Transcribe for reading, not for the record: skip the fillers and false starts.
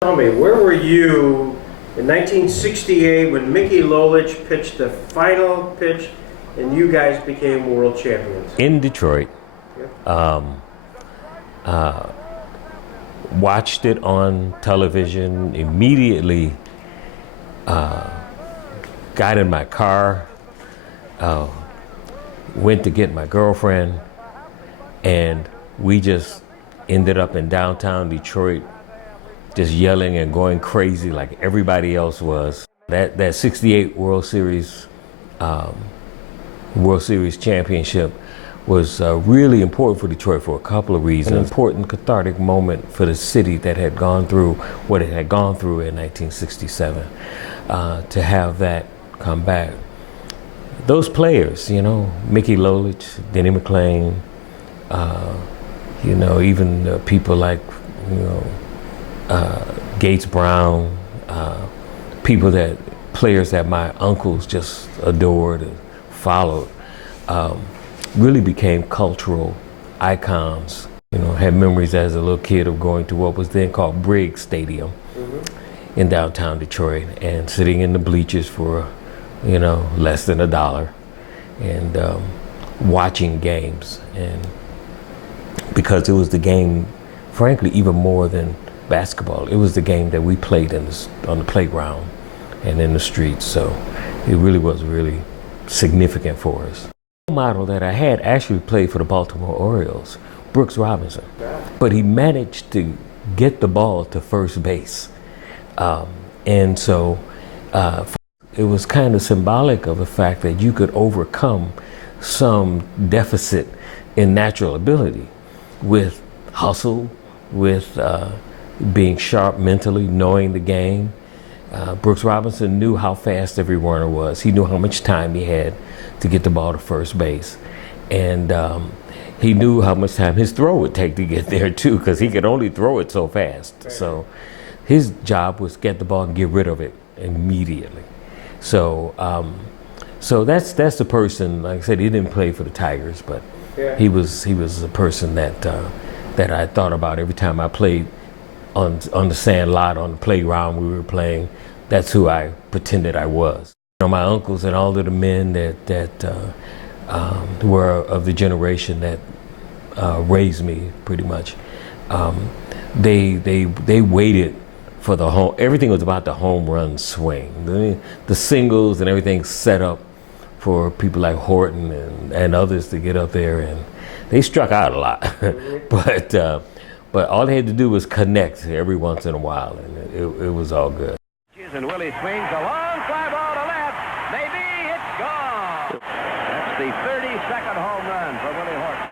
Tell me, where were you in 1968 when Mickey Lolich pitched the final pitch and you guys became world champions? In Detroit. Yep. Watched it on television, immediately got in my car, went to get my girlfriend, and we just ended up in downtown Detroit just yelling and going crazy like everybody else was. That 68 World Series championship was really important for Detroit for a couple of reasons. An important cathartic moment for the city that had gone through what it had gone through in 1967. To have that come back. Those players, Mickey Lolich, Denny McClain, even people like, Gates Brown, players that my uncles just adored and followed, really became cultural icons. Had memories as a little kid of going to what was then called Briggs Stadium in downtown Detroit and sitting in the bleachers for, less than $1 and watching games. And because it was the game, frankly, even more than basketball, it was the game that we played on the playground and in the streets. So it really was really significant for us. The model that I had actually played for the Baltimore Orioles, Brooks Robinson, but he managed to get the ball to first base. And so it was kind of symbolic of the fact that you could overcome some deficit in natural ability with hustle, with being sharp mentally, knowing the game. Brooks Robinson knew how fast every runner was. He knew how much time he had to get the ball to first base. And he knew how much time his throw would take to get there too, because he could only throw it so fast. So his job was get the ball and get rid of it immediately. So that's the person. Like I said, he didn't play for the Tigers, but he was a person that I thought about every time I played on the sand lot, on the playground we were playing. That's who I pretended I was. My uncles and all of the men that were of the generation that raised me, pretty much, they waited for the home. Everything was about the home run swing, the singles and everything set up for people like Horton and others to get up there, and they struck out a lot. But all they had to do was connect every once in a while, and it was all good. And Willie swings a long fly ball to left. Maybe it's gone. That's the 32nd home run for Willie Horton.